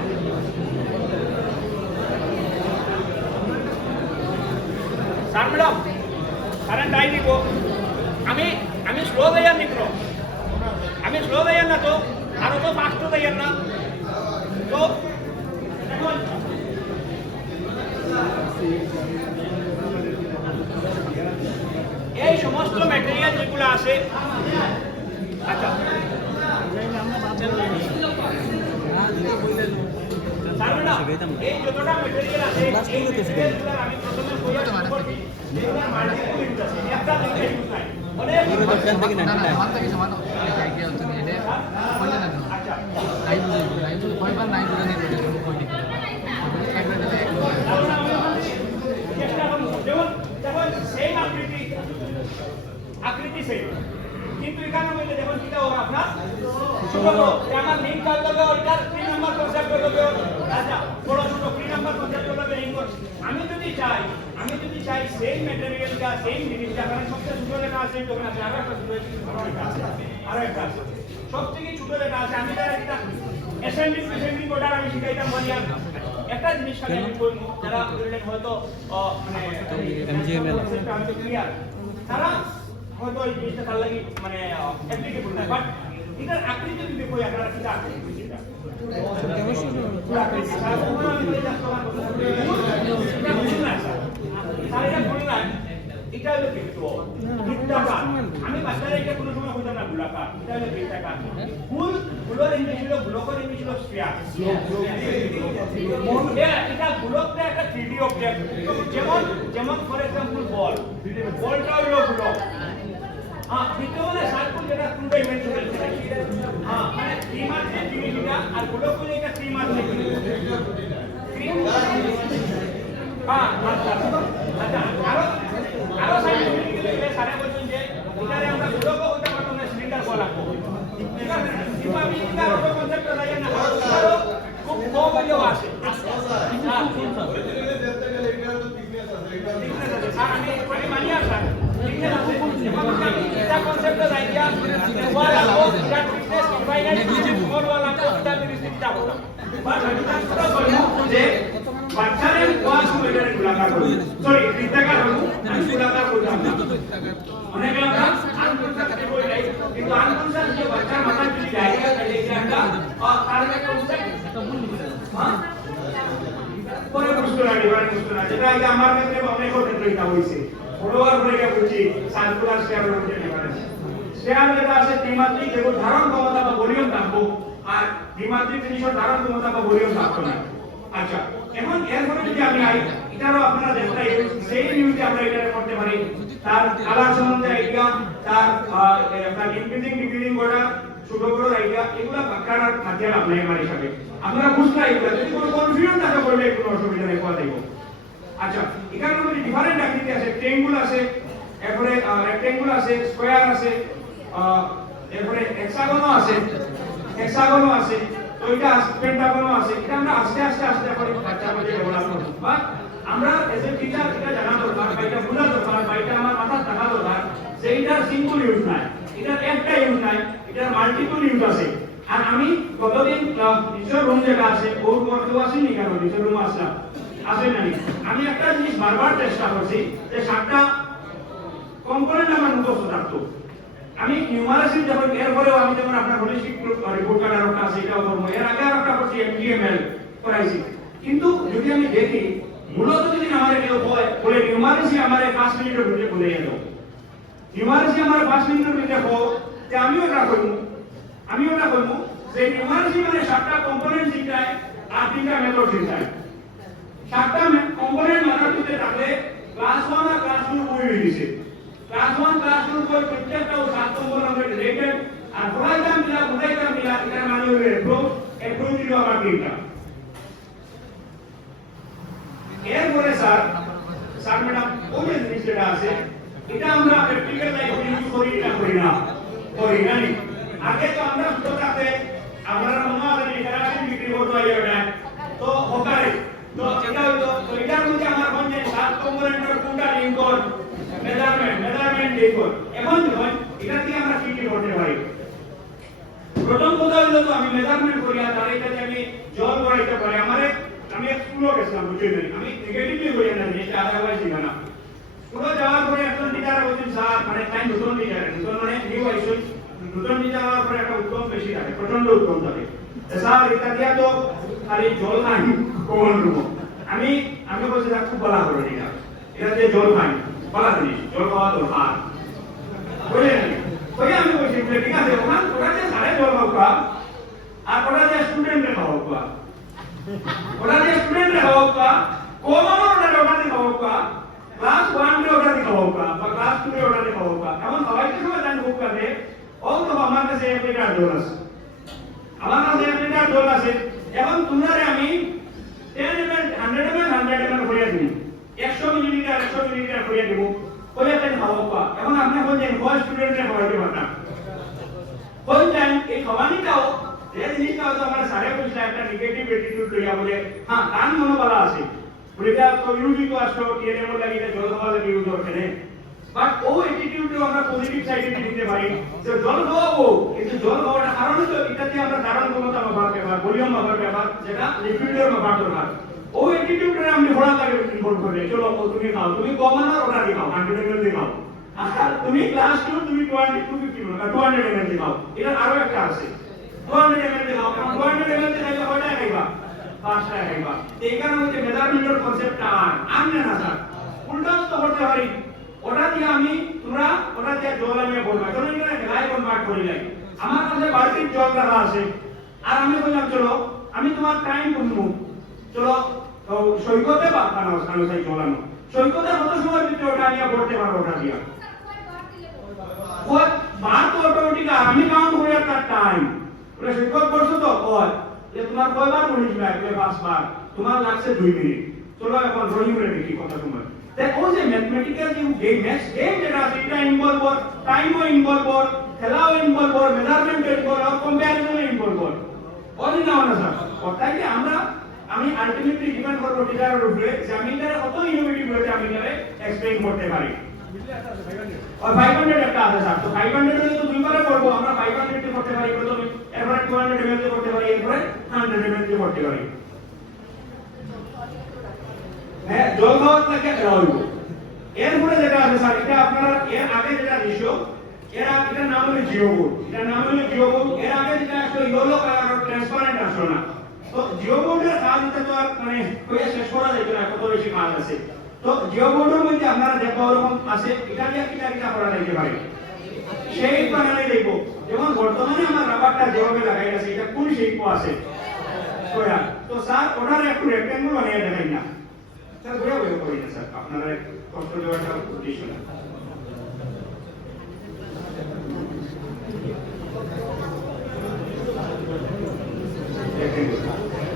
স্যার ম্যাডাম কারেন্ট আই দিব আমি স্লো যাইয়ার নিকো আমি স্লো যাইয়ার না তো আরো তো ফাস্ট যাইয়ার না তো এই সমস্ত ম্যাটেরিয়াল যেগুলো আছে আচ্ছা স্যার ম্যাডাম এই যতটা ম্যাটেরিয়াল আছে এই ম্যাটেরিয়ালগুলো আমি প্রথমে কইয়া করছি যেগুলো মাল্টিপল ইউজ আছে একটা থেকে ইউজ নাই অনেক দোকান থেকে না মান থেকে সমান আইডিয়া হচ্ছে এটা বললেন না আচ্ছা লাইভ কয়বার লাইভ করে নিয়ে শুরু করে দিই চেষ্টা করুন যেমন সেম আকৃতি সেম কিন্তু এখানে বলতে দেখুন কিটা ওর আপনার ছোট আমার লিংক কাজ করবে ওইটা 3 নাম্বার কনসেপ্ট করবে আচ্ছা বড় ছোট 3 নাম্বার কনসেপ্ট করবে ইনভার্স আমি যদি চাই সেম ম্যাটেরিয়ালটা সেম জিনিসটা কারণ সবচেয়ে ছোট লেখা আছে তো না আরো একটা ছোট আরো একটা আছে সবথেকে ছোট লেখা আছে আমি তার একটা অ্যাসেন্ডিং অর্ডার আমি শিখাইতাম বলি আর একটা জিনিস খালি আমি বলবো যারা হয়তো মানে এমজিএমএল আমি ক্লিয়ার তারা হয়তো এই জিনিসটা তার লাগি মানে অ্যাপ্লিকেবল না বাট এটার আকৃতি যদি কই আপনারা কি আকৃতি এটা এটা হলো বৃত্তাকার আমি বাচ্চারা এটা কোনো সময় হইতো না গোলাকার এটা হলো বৃত্তাকার ফুলের ইংলিশ হলো ব্লকের ইংলিশ হলো স্ফিয়ার এটা ব্লকটা একটা 3D অবজেক্ট যেমন ফর এক্সাম্পল বলটা হলো ব্লক ভিতরে সার্কেল যেটা 2 ডাইমেনশনাল মানে 3 মাত্রিক জিনিসটা আর ব্লক হলো এটা 3 মাত্রিক আচ্ছা আরো সাইড হইলেও আসে আমি মানি আসা এটা কনসেপ্টের আইডিয়া ওয়ালা এটা ফিটনেস এনভায়রনমেন্ট ফর ওয়ালা কোটা বিরিসিটা বলা যে বাচ্চাদের ওয়াশ মেটারে গোলাকার করি সরি বৃত্তাকার হলো আমি গোলাকার করতাম না অনেক আমরা আনকনসাস বই নাই কিন্তু আনকনসাস যে বাচ্চার মাথায় যদি ডায়রিয়া থাকে এটা তার একটা কনসেপ্ট হ্যাঁ পরে প্রশ্ন যেটা এই আমার ক্ষেত্রে অনেক ক্ষেত্রে এটা হইছে বড়বার করে বুঝছি সার্কুলার শেয়ার হচ্ছে ডিফারেন্স শেয়ার যেটা আছে ত্রিমাত্রিক যেগুলো ধারণ ক্ষমতা বা ভলিউম থাকবো আর দ্বিমাত্রিক জিনিসের ধারণ ক্ষমতা বা ভলিউম থাকতো না আচ্ছা এখন এরপরে যদি আমি আই এটারও আপনারা দেখতে সেই নিউজে আমরা এটা করতে পারি তার কালার সম্বন্ধে আইডিয়া তার আপনার ইনক্রিজিং ডিক্রিজিং করা ছোট বড় আইডিয়া এগুলা বাক্যার মাধ্যমে আপনার আমার হিসাবে আপনারা বুঝতে এগুলা যদি কোনো কনফিউশন থাকে বললে কোনো অসুবিধা নেই কোয়া দেব আচ্ছা এখানে মধ্যে ডিফারেন্ট আকৃতি আছে ট্রায়াঙ্গেল আছে এরপরে রেক্ট্যাঙ্গেল আছে স্কয়ার আছে এরপরে হেক্সাগনও আছে তো এটা পেন্টাগনও আছে এটা আমরা আস্তে আস্তে করে বাচ্চা মধ্যে ডেভেলপ করব বাট আমরা এজ এ টিচার এটা জানা দরকার বা এটা বোঝা দরকার বা এটা আমার মাথায় থাকা দরকার যে এটার সিঙ্গল ইউজ নাই এটার একটা ইউজ নাই এটার মাল্টিপল ইউজ আছে আর আমি গতদিন টিচার রুম যেটা আছে ওর করতে আসিনি কেন টিচার রুম আসলাম আসেন না আমি একটা জিনিস বারবার চেষ্টা করছি যে সাতটা কম্পোনেন্ট আমার মুখস্থ থাকতো আমি নিউমারাসি যখন এরপরেও আমি যেমন আপনার হোলিস্টিক রিপোর্ট কার্ড আরেকটা আছে এটাও করবো এর আগে আরেকটা করছি এমজিএমএল করাইছি কিন্তু যদি আমি দেখি মূলত যদি আমার কেউ বলে নিউমারাসি আমার 5 মিনিটের মধ্যে বলে যেত নিউমারাসি আমার 5 মিনিটের মধ্যে হোক যে আমিও এটা করবো যে নিউমারাসি মানে সাতটা কম্পোনেন্ট শিখায় আর তিনটা মেথড শিখায় সাতটা কম্পোনেন্ট মাথার ভিতরে থাকলে ক্লাস 1 আর ক্লাস 2 বই হয়ে গেছে ক্লাস 1 ক্লাস 2 বই প্রত্যেকটাও 7 নম্বর আমরা রিলেটেড আর পড়াইতাম মিলা এটা মানে হলো অ্যাপ্রোচ দিল আমার তিনটা এরপরে স্যার ম্যাডাম ওই যে জিনিসটা আছে এটা আমরা প্র্যাকটিক্যাল লাইফে ইউজ করি না আগে তো আমরা ছোটটাতে আপনারা মনে আছে ইন্টারাকশন বিক্রি করতে হয় এটা তো ওখানে তো এটা হলো তো এটার মধ্যে আমার কোন যে 7 কম্পোনেন্টের কোনটা লিংক কর মেজারমেন্ট লিংক কর এখন যখন এটা দিয়ে আমরা কি করতে পারি প্রথম কথা হলো তো আমি মেজারমেন্ট করি আর তার এটাতে আমি জল করাইতে পারি আমি এক স্কুলে গেছিলাম বুঝছেন আমি নেগেটিভলি করি না যেটা আদারওয়াইজ দিবা না স্কুলে যাওয়ার পরে একজন টিচার বলছেন স্যার মানে টাইম নতুন মানে নিউ আইসন নতুন টিচার হওয়ার পরে একটা উত্তম বেশি থাকে প্রচন্ড উত্তম থাকে স্যার এটা দিয়া তো খালি জল খাই কোন রুম আমি বলছি না খুব বলা হলো এটা দিয়ে জল খাই বলা জিনিস জল খাওয়া দরকার বুঝলেন ওই আমি বলছি ঠিক আছে ওটা দিয়ে সাড়ে জল খাওয়া আর ওটা দিয়ে স্টুডেন্টে খাওয়া ওটা দিয়ে স্টুডেন্টে খাওয়া কমন ওটা দিয়ে খাওয়া ক্লাস 1 রে ওটা দিয়ে খাওয়া বা ক্লাস 2 রে ওটা দিয়ে খাওয়া এখন সবাইকে সময় জানি বুক করে ও তো আমার কাছে একটা জল আছে এখন তোমরা আমি 10 ml 100 ml করিয়া দিই 100 মিলিলিটার করিয়া দেব করিয়া দেন খাওয়া এখন আপনি বলছেন কয় স্টুডেন্টে খাওয়াইতে পারতাম বলছেন এই খাওয়ানিটাও যে জিনিসটা হয়তো আমরা সাড়ে পয়সা একটা নেগেটিভ অ্যাটিটিউড লইয়া বলে হ্যাঁ তার মনোবলা আছে বলিটা তো ইউজি তো আসলো টিএনএম লাগি এটা জল খাওয়া লাগে ইউজ করতে নেই বাট ও অ্যাটিটিউডও আমরা পজিটিভ সাইডে নিতে পারি যে জল খাওয়াবো কিন্তু জল খাওয়াটা কারণ তো এটাতে আমরা ধারণ ক্ষমতা ব্যাপার ভলিউম ব্যাপার যেটা লিকুইডের ব্যাপার দরকার ও অ্যাটিটিউডে আমি ঘোড়া লাগে ইনভলভ করে চলো তুমি খাও তুমি কম না ওটা দিয়ে খাও 100 ml দিয়ে খাও আর তুমি ক্লাস 2 তুমি 250 না 200 ml দিয়ে খাও এটা আরো একটা আছে 200 ml দিয়ে খাও কারণ 200 ml দিয়ে খাইলে কয়টা খাইবা 5টা খাইবা এই কারণে হচ্ছে মেজারমেন্টের কনসেপ্টটা আর না স্যার উল্টাও তো করতে পারি ওটা দিয়ে আমি তোমরা ওটা দিয়ে জল আমি বলবা চলো এটা লাই কনভার্ট করি লাই আমার কাছে বালতির জল রাখা আছে আর আমি বললাম চলো আমি তোমার টাইম করবো চলো সৈকতে বা কানো সাই জলানো সৈকতে কত সময় ভিতরে ওটা নিয়ে পড়তে পারো ওটা দিয়া ওই বার তো অটোমেটিক আমি কাউন্ট করি তার টাইম ওটা সৈকত পড়ছো তো ওই যে তোমার কয়বার পড়িস না একবার 5 বার তোমার লাগছে 2 মিনিট চলো এখন ড্রয়িং করে দেখি কত সময় দেখো যে ম্যাথমেটিক্যাল যে নেক্সট গেম যেটা আছে এটা ইনভলভ কর টাইমও ইনভলভ কর খেলাও ইনভলভ কর মেজারমেন্ট ইনভলভ কর কম্প্যারিজনও ইনভলভ কর অল ইন ওয়ান স্যার কথাই কি আমরা আমি আলটিমেটলি ডিপেন্ড করব টিচারের উপরে যে আমি এটারে কত ইনোভেটিভ হতে আমি এটারে এক্সপ্লেইন করতে পারি। আর 500 একটা আছে স্যার, তো 500 এর তো দুইবারে করব, আমরা 500 তে করতে পারি প্রথমে, এরপরে 200 ml তে করতে পারি, এরপরে 100 ml তে করতে পারি। হ্যাঁ, জল খাওয়ার থেকে রাখব। এরপরে যেটা আছে স্যার, এটা আপনারা এর আগে যেটা দিছো, এটার নাম হলো জিওবোর্ড। এটার নাম হলো জিওবোর্ড। এর আগে যেটা আসলে ইয়েলো কালার আর ট্রান্সপারেন্ট আসলো না। তো জিওবোর্ডের কাজ এটা তো আর মানে কইয়া শেষ করা যাবে না, কত বেশি কাজ আছে। তো জিওবোর্ডের মধ্যে আপনারা দেখো এরকম আছে, এটা দিয়ে কিটা করা যাইতে পারে সেই বানালে দেখব। যেমন বর্তমানে আমার রাবারটা যেভাবে লাগাই আছে, এটা কোন শেপ আছে কইয়া, তো স্যার ওটার একটু রেক্ট্যাঙ্গল বানিয়ে দেখাই না স্যার, ঘুরে ঘুরে করি না স্যার, আপনারা কষ্ট দেওয়াটা উদ্দেশ্য না।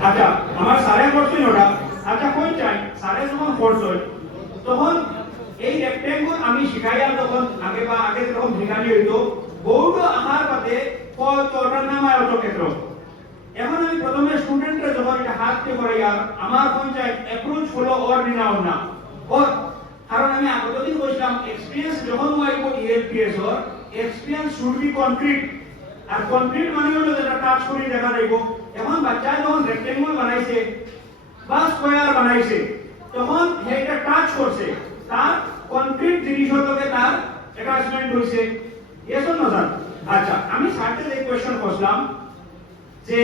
আচ্ছা, আমার সাড়ে কোশ্চেন ওটা। আচ্ছা, কোন চাই সাড়ে যখন ফোর্স হয় তখন এই রেক্ট্যাঙ্গল আমি শিখাইয়া তখন আগে যখন শিখানি হইতো বহু আহার পাতে কত ওটার নাম আয়তক্ষেত্র। এখন আমি প্রথমে স্টুডেন্টরা যখন এটা হাতকে করাইয়া আমার পঞ্চায়েত অ্যাপ্রোচ হলো ওর নিনাও না ওর, কারণ আমি আগতদিন বলছিলাম এক্সপেরিয়েন্স যখন হইব ইএলপিএস ওর এক্সপেরিয়েন্স শুড বি কনক্রিট। আর কনক্রিট মানে হলো যেটা টাচ করে দেখা যাইব। এখন বাচ্চা যখন রেক্ট্যাঙ্গল বানাইছে বা স্কয়ার বানাইছে তখন এটা টাচ করছে, তার কনক্রিট জিনিসের লগে তার অ্যাটাচমেন্ট হইছে। Yes or no sir? আচ্ছা, আমি স্যারকে যে কোশ্চেন করলাম যে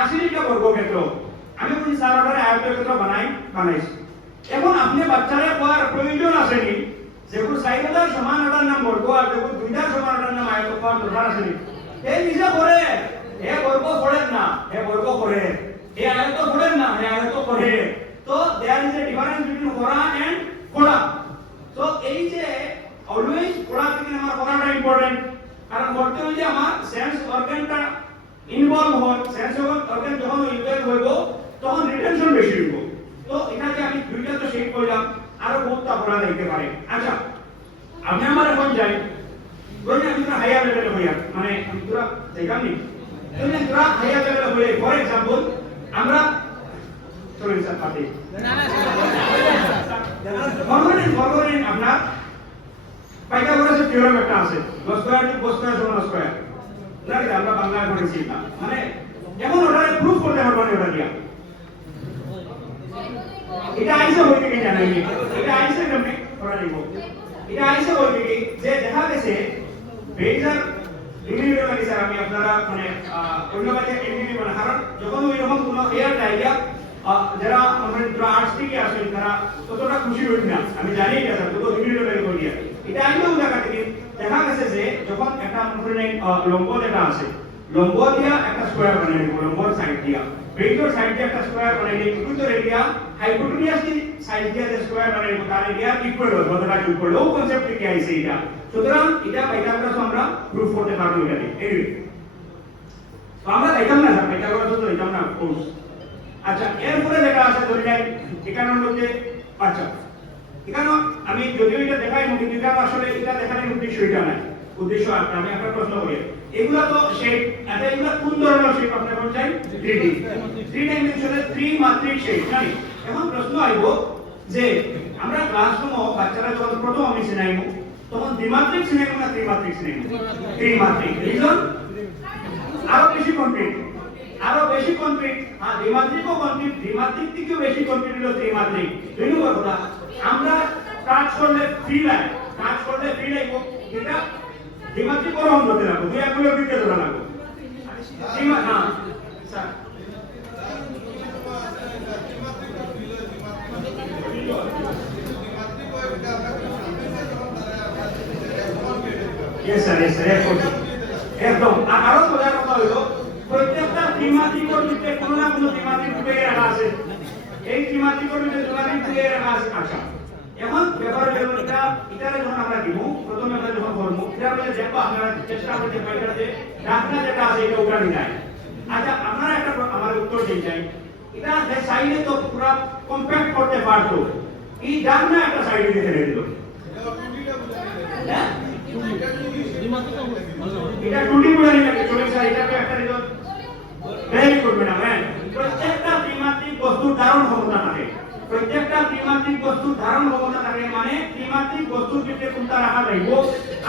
80টা বর্গক্ষেত্র, আমি বলি স্যার ওটারে আয়তক্ষেত্র বানাইছি। এখন আপনি বাচ্চারে কোয়ার প্রয়োজন আসেনি যেগুলো সাইডটার সমান ওটার নাম বর্গ আর যেগুলো দুইটার সমান ওটার নাম আয়ত কোয়ার দরকার আসেনি। এই নিজে করে এ বর্গ করেন না, এ বর্গ করে, এ আয়ত করেন না, এ আয়ত করে। তো there is a difference between করা এন্ড করা। তো এই যে অলওয়েজ করা থেকে আমার করাটা ইম্পর্টেন্ট, কারণ করতে হইলে আমার সেন্স অর্গানটা ইনভলভ হয়। সেন্স অর্গান যখন ইনভলভ হইব তখন রিটেনশন বেশি হইব। তো এটাকে আমি দুইটা তো শেপ করলাম, আরো বহুতটা করা যাইতে পারে। আচ্ছা, আমি আমার এখন যাই বলি আমি তোরা হাইয়ার লেভেলে হইয়া মানে আমি তোরা দেখাম নি তুমি তোরা হাইয়ার লেভেলে হইলে ফর এক্সাম্পল আমরা চলেন স্যার পাতে ফরওয়ার্ড আপনার পাইথাগোরাসের থিওরেম একটা আছে, cos স্কয়ার টু cos স্কয়ার সমান স্কয়ার। লাগে আমরা বাংলায় পড়েছি না, মানে যেমন ওটারে প্রুফ করতে পারবো না ওটা দিয়া। এটা আইসে হই থেকে জানাই নি, এটা আইসে কেমনে করা যাইব। এটা আইসে হই থেকে যে দেখা গেছে বেজার ইউনিট লাগে স্যার, আমি আপনারা মানে অন্য কাজে এমনি মানে কারণ যখন ওই রকম কোনো এয়ার ডাইরিয়া যারা মানে আর্টস থেকে আসেন তারা ততটা খুশি হইবে না, আমি জানি এটা স্যার, তো ইউনিট বের করে দিয়া এটা আইলেও জায়গা থেকে দেখা গেছে যে যখন একটা মনে লম্ব যেটা আছে লম্ব দিয়া একটা স্কয়ার বানাই নেব, লম্বর সাইড দিয়া বেজর সাইড দিয়ে একটা স্কয়ার বানাই নেব, ইকুইটর এরিয়া হাইপোটেনিয়াস সাইড দিয়ে যে স্কয়ার বানাই নেব তার এরিয়া ইকুয়াল হবে, কতটা যোগ করলে ও কনসেপ্ট থেকে আইছে এটা। সুতরাং এটা পাইথাগোরাস আমরা প্রুফ করতে পারবো এটাকে। এনিওয়ে তো আমরা দেখাম না স্যার, পাইথাগোরাস তো দেখাম না কোর্স। আচ্ছা, এরপরে যেটা আছে ধরে যাই এখানের মধ্যে। আচ্ছা, এখানে আমি যদিও এটা দেখাই না কিন্তু এটা আসলে এটা দেখানোর উদ্দেশ্য এটা নাই, উদ্দেশ্য আমি একটা প্রশ্ন করি এগুলা তো শেপ, আচ্ছা এগুলা কোন ধরনের শেপ আপনারা কোন চাই? 3D, 3 ডাইমেনশনাল 3 মাত্রিক শেপ। জানি এখন প্রশ্ন আইবো যে আমরা ক্লাসরুমে বাচ্চারা যখন প্রথম আমি সিনাইব তখন দ্বিমাত্রিক সিনাইব না ত্রিমাত্রিক সিনাইব? ত্রিমাত্রিক। রিজন আরো বেশি কমপ্লিট, আরো বেশি কমপ্লিট। হ্যাঁ, দ্বিমাত্রিকও কমপ্লিট, দ্বিমাত্রিক থেকেও বেশি কমপ্লিট হলো ত্রিমাত্রিক। দুই নম্বর কথা, আমরা কাজ করলে ফ্রি লাগে, কাজ করলে ফ্রি লাগবে, এটা দ্বিমাত্রিক করম ধরতে লাগবে, দুই আঙ্গুলের দিকে ধরা লাগবে। হ্যাঁ sir, yes sir, yes sir, একদম। আরো বোঝার কথা হলো প্রত্যেকটা ত্রিমাত্রিকের ভিতরে কোনো না কোনো ত্রিমাত্রিক ঢুকে রাখা আছে, এই ত্রিমাত্রিকের ভিতরে ত্রিমাত্রিক ঢুকে রাখা আছে। আচ্ছা, এখন ব্যাপার হলো এটারে যখন আমরা দিব প্রথমে আমরা যখন করব এটা বলে দেখো আমরা চেষ্টা করতে পারি যে ডাকনা যেটা আছে এটা উঠানো যায়। আচ্ছা, আপনারা একটা আমার উত্তর দিন চাই, এটা যে সাইডে তো পুরো কম্প্যাক্ট করতে পারতো, এই ডাকনা একটা সাইডে দিয়ে রেখে দিল। হ্যাঁ, এটা 2D বুঝানি লাগে চলে স্যার, এটা তো একটা রিজন ভেরি করবে না। হ্যাঁ, প্রত্যেকটা ত্রিমাত্রিক বস্তুর ধারণ ক্ষমতা থাকে মানে ত্রিমাত্রিক বস্তুর ক্ষেত্রে কোনটা রাখা যাইব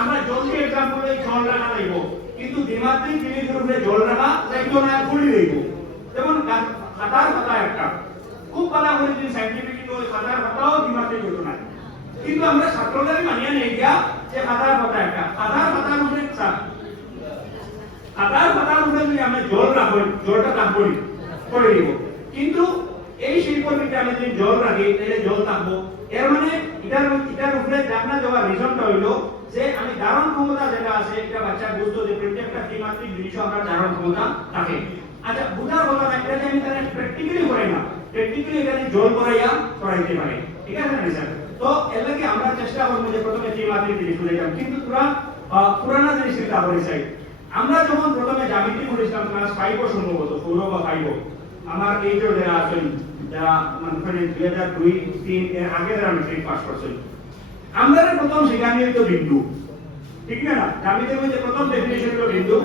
আমরা জলদি এক্সাম্পলে জল রাখা যাইব কিন্তু দ্বিমাত্রিক জিনিসের উপরে জল রাখা যাইতো না খুলি যাইব যেমন খাতার পাতা একটা খুব ভালো করে যদি সাইন্টিফিক তো খাতার পাতাও দ্বিমাত্রিক হতো না কিন্তু আমরা ছাত্রদের মানিয়ে নেই গিয়া যে খাতার পাতা একটা খাতার পাতার উপরে খাতার পাতার উপরে যদি আমরা জল রাখবো জলটা রাখবো করে দিব কিন্তু এই শিল্পের ভিতরে আমি যদি জল রাখি তাহলে জল থাকবো এর মানে এটার উপরে জানা যাওয়ার রিজনটা হইলো যে আমি ধারণ ক্ষমতা যেটা আছে এটা বাচ্চা বুঝতো যে প্রত্যেকটা ত্রিমাত্রিক জিনিস আমরা ধারণ ক্ষমতা থাকে আচ্ছা বুঝার কথা না এটা আমি তাহলে প্র্যাকটিক্যালি করাই না প্র্যাকটিক্যালি এখানে জল করাইতে পারে ঠিক আছে না স্যার তো এর লাগে আমরা চেষ্টা করবো যে প্রথমে ত্রিমাত্রিক জিনিস বলে যাব কিন্তু পুরানা জিনিস এটা বলে চাই আমরা যখন প্রথমে জ্যামিতি পড়েছিলাম ক্লাস 5 ও সম্ভবত 4 বা 5 আমার এই যে যারা আছেন যারা মানে 2002 3 এর আগে যারা মেট্রিক পাস করছেন আমরা প্রথম শিখানি হইতো বিন্দু ঠিক না জ্যামিতির মধ্যে প্রথম ডেফিনিশন হলো বিন্দু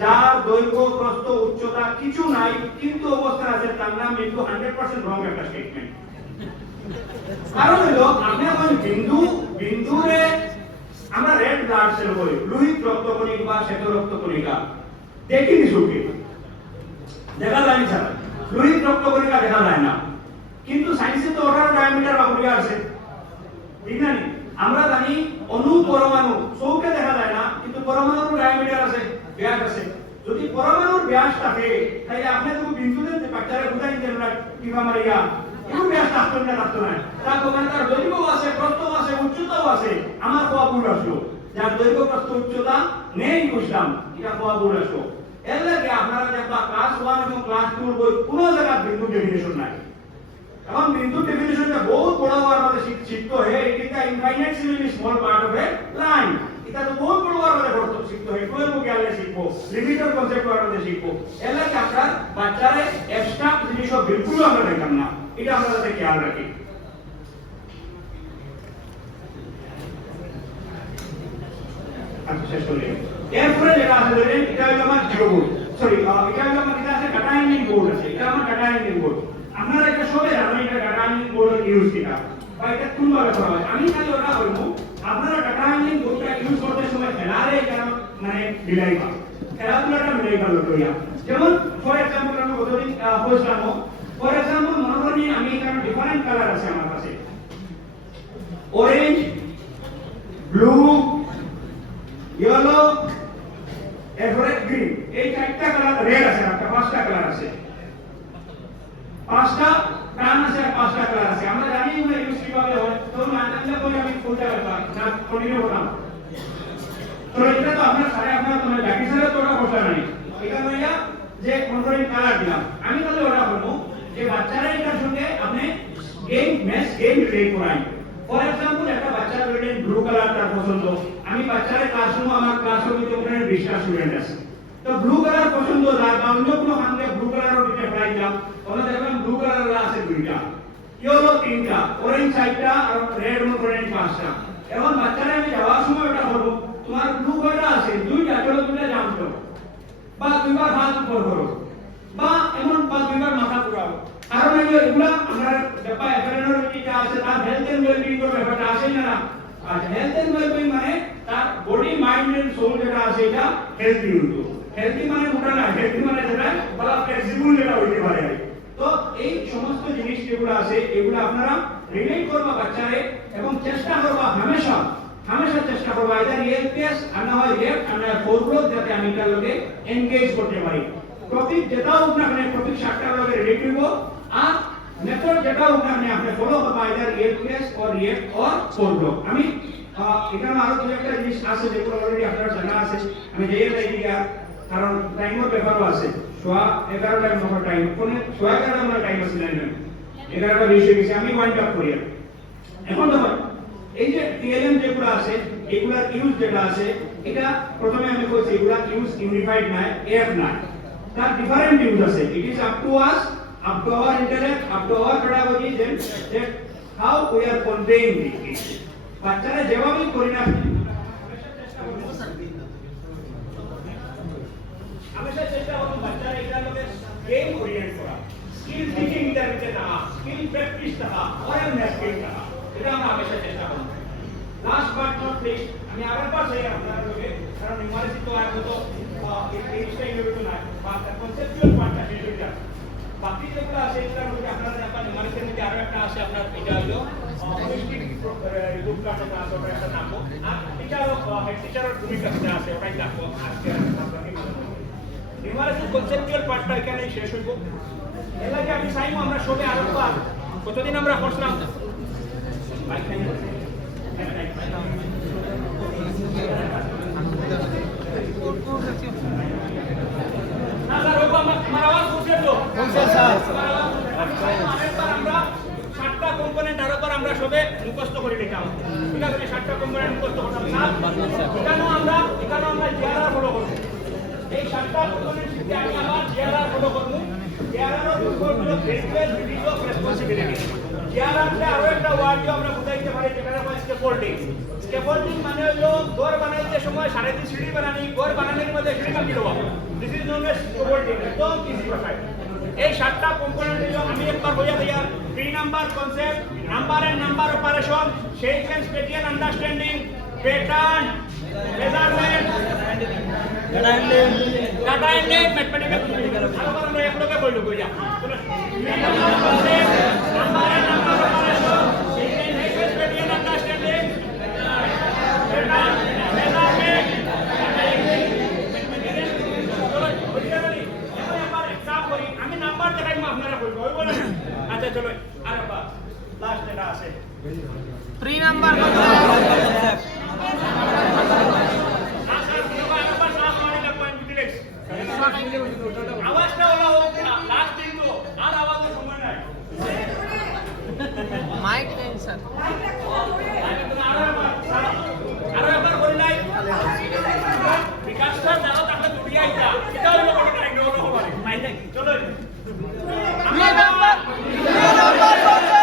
যার দৈর্ঘ্য প্রস্থ উচ্চতা কিছু নাই কিন্তু অবস্থান আছে তার নাম বিন্দু 100% রং একটা স্টেটমেন্ট কারণ হলো আপনি এখন বিন্দুরে আমরা রেড ব্লাড সেল বলি লোহিত রক্তকণিকা বা শ্বেত রক্তকণিকা দেখিনি চোখে দেখা যায় না লোহিত রক্তকণিকা দেখা যায় না কিন্তু সায়েন্সে তো 18 ডায়ামিটার বাহুল্য আছে ঠিক না আমরা জানি অণু পরমাণু চোখে দেখা যায় না কিন্তু পরমাণুর ডায়ামিটার আছে ব্যাস আছে যদি পরমাণুর ব্যাস থাকে তাহলে আপনি তো বিন্দুতে বাচ্চারা বুঝাই দেন না কিবা মারিয়া এর ব্যাস থাকতো না তার দোকানে তার দৈর্ঘ্য আছে প্রস্থ আছে উচ্চতাও আছে আমার কোয়া ভুল আসলো যার দৈর্ঘ্য প্রস্থ উচ্চতা নেই বুঝলাম এটা কোয়া ভুল আসলো এর লাগে আপনারা দেখবা ক্লাস 1 এবং ক্লাস 2 এর বই কোনো জায়গা বিন্দু ডেফিনিশন নাই এবং বিন্দু ডেফিনিশনটা বহুত বড় হওয়ার মধ্যে শিখতে হয় এটা infinitely small part of A line এটা তো বহুত বড় হওয়ার মধ্যে পড়তে শিখতে হয় কোয়েল মুখে শিখবো লিমিটার কনসেপ্ট হওয়ার মধ্যে শিখবো এর লাগে আপনার বাচ্চারে এক্সট্রা জিনিস বিলকুল আমরা দেখাম না এটা আমরা যাতে খেয়াল রাখি আচ্ছা শেষ হলো এরপরে যেটা আছে ধরেন এটা হলো আমার জিরো বোর্ড সরি এটা হলো আমার এটা আছে ডাটা এন্ট্রি বোর্ড আছে এটা আমার ডাটা এন্ট্রি বোর্ড আপনারা এটা সবাই জানেন এটা ডাটা এন্ট্রি বোর্ডের ইউজ কিনা বা এটা কোন ভাবে করা হয় আমি খালি ওটা বলবো আপনারা ডাটা এন্ট্রি বোর্ডটা ইউজ করতে সময় খেলারে কেন মানে মিলাইবা খেলাধুলাটা মিলাইবা লইয়া যেমন ফর এক্সাম্পল আমরা কতদিন বলছিলাম ফর এক্সাম্পল মনে করেন আমি এখানে ডিফারেন্ট কালার আছে আমার কাছে অরেঞ্জ ব্লু ইয়েলো এরপরে গ্রিন এই চারটা কালার রেড আছে একটা পাঁচটা কালার আছে পাঁচটা টান আছে আর পাঁচটা কালার আছে আমরা জানি না ইউজ কিভাবে হয় তো না জানলে পরে আমি কোনটা ব্যাপার না কন্টিনিউ করলাম তো এটা তো আপনার সারে আপনার তোমার বাকি সারে তো ওটা কথা নাই এটা হইয়া যে কন্ট্রোলিং কালার দিলাম আমি তাহলে ওটা বলবো যে বাচ্চারা এটার সঙ্গে আপনি গেম রিলেট করাই ফর এক্সাম্পল একটা বাচ্চা ধরেন ব্লু কালার তার পছন্দ আমি বাচ্চারে ক্লাসরুম আমার ক্লাসরুমে তো ওখানে 20টা স্টুডেন্ট আছে তো ব্লু কালার পছন্দ যার বা অন্য কোনো খামকে ব্লু কালারও দিতে ফ্লাই দিলাম ওখানে দেখলাম ব্লু কালার আছে দুইটা ইয়েলো তিনটা অরেঞ্জ চারটা আর রেড অরেঞ্জ পাঁচটা এখন বাচ্চারা আমি যাওয়ার সময় ওটা বলবো তোমার ব্লু কয়টা আছে দুইটা চলো দুইটা জাম্প বা দুইবার হাত উপর করো বা এমন বা দুইবার মাথা ঘুরাবো কারণ এগুলা আমরা ব্যাপার এফএনএর যেটা আছে তার হেলথ এন্ড ওয়েলবিং এর ব্যাপারটা আসে না আর হেলথ এন্ড ওয়েলবিং মানে তার বডি মাইন্ড এন্ড সোল যেটা আছে এটা হেলথি হইতো হেলথি মানে ওটা না হেলথি মানে যেটা বলা ফ্লেক্সিবল যেটা হইতে পারে তো এই সমস্ত জিনিস যেগুলো আছে এগুলো আপনারা রিলেট করবা বাচ্চারে এবং চেষ্টা করবা হামেশা চেষ্টা করবা এটা রিয়েল কেস আর না হয় লেফট আর না ফরওয়ার্ড যাতে আমি এটার লগে এনগেজ করতে পারি টপিক যেটা হোক না মানে টপিক সাতটার লগে রিলেট করব আর মেথড যেটা হোক না মানে আপনি ফলো করবা এটা real case or react or forward আমি এখানে আরো দু একটা জিনিস আছে যেগুলো অলরেডি আপনারা জানা আছে আমি যেই দিকে কারণ টাইমের ব্যাপারও আছে সোয়া 11টার মতো টাইম কোনে সোয়া 11টার মতো টাইম আছে না 11টা 20 হয়ে গেছে আমি ওয়াইন্ড আপ করি এখন দেখো এই যে টিএলএম যেগুলো আছে এগুলার ইউজ যেটা আছে এটা প্রথমে আমি বলছি এগুলা ইউজ ইউনিফাইড না এফ না তার ডিফারেন্ট ইউজ আছে it is up to us up to our intellect up to our pedagogy that how we are conveying it বাচ্চারা যেভাবেই করি না হামেশা চেষ্টা করুন বাচ্চারা এটা লগে গেম ওরিয়েন্ট করা স্কিল টিচিং থিওরিতে না স্কিল প্র্যাকটিস থাকা ওরাল স্কিল থাকা এটা আমরা হামেশা চেষ্টা করব লাস্ট বাট নট লিস্ট আমি আরেকবার চাই আপনারা লোকে কারণ নিউমারেসি তো আর তো এই স্টাইল হইতো না বা কনসেপচুয়াল পার্টটা শেষ হয়ে যায় বাকি যেগুলো আছে এগুলোর মধ্যে আপনারা একটা নিউমারেসির মধ্যে আরো একটা আছে আপনার এটা হলো অপটিস্টিক গ্রুপ কার্ডটা আছে ওটা একটা নামবো আর টিচারও হেড টিচারের ভূমিকা যেটা আছে ওটাই থাকবো আজকে আপনাকে নিউমারেসির কনসেপচুয়াল পার্টটা এখানেই শেষ হইব এর লাগে আমি চাইবো আমরা সবে আরেকবার কতদিন আমরা করছিলাম সাতটা কম্পোনেন্ট আরেকবার আমরা সবে মুখস্থ করে নিতাম ঠিক আছে সাতটা কম্পোনেন্ট মুখস্থ করতাম এখানেও আমরা জিআরআর ফলো করব এই সাতটা কম্পোনেন্ট শিখতে আমি আবার জিআরআর ফলো করব জিআরআর হলো ভেরিফাইড রিলিজ অফ রেসপন্সিবিলিটি জিআরআরটা আরো একটা ওয়ার্ড দিয়ে আমরা বুঝাইতে পারি যেটা হয় স্কেফোল্ডিং স্কেফোল্ডিং মানে হলো ঘর বানাইতে সময় 3.5 সিঁড়ি বানানি ঘর বানানোর মধ্যে সিঁড়ি কাটি দেওয়া দিস ইজ নোন এজ স্কেফোল্ডিং একদম ইজি ভাষায় এই সাতটা কম্পোনেন্ট হলো আমি একবার বইয়া দেয়া 3 number concept number and number operation shape and spatial understanding pattern measurement data and mathematical আবার আমরা এক লোকে বইলো কইরা চলো number and number operation shape and spatial understanding pattern measurement আমি নাম্বার দেখাই আপনারা কইবো হইব না আচ্ছা চলো আরেকবার লাস্ট যেটা আছে 3 নাম্বার কনসেপ্ট আওয়াজটা ওলা হোক না লাস্ট দিন তো আর আওয়াজের সময় নাই মাইক দেন স্যার আরো একবার বলি নাই বিকাশটা জানো তাহলে দুই আইতা এটা হলো কোনো টাইম হলো হবে মাইক দেন চলো 3 number concept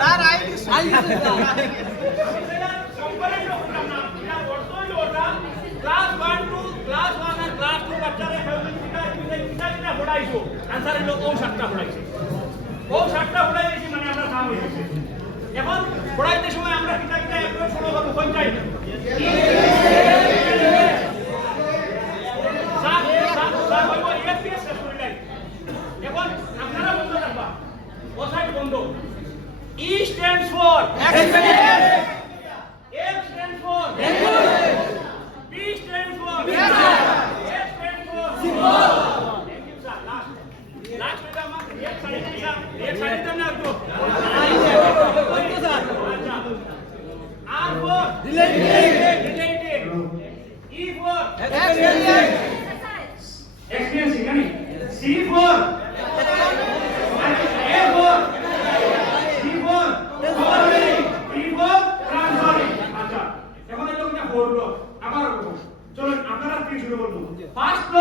sir I class 1 to class 1 আর ক্লাস 2 বাচ্চারে হেলথ কিটা পড়াইছো आंसर হলো ও সাতটা পড়াইছে ও সাতটা পড়াইছি মানে আমরা কাম হইছে এখন পড়াইতে সময় আমরা কিটা একটু ফলো করব কোন চাই স্যার হইব এফপিএস শেষ করে নাই এখন আপনারা বন্ধ রাখবা ও সাইড বন্ধ E stands for experience. F stands for language. B stands for pizza. S stands for symbol. Thank you sir. Last में हम एक साइड में sir एक साइड में ना आपको okay sir R for related E for Experience. experience यानी C for A for চলুন আপনারা কি শুরু করবো ফার্স্ট ল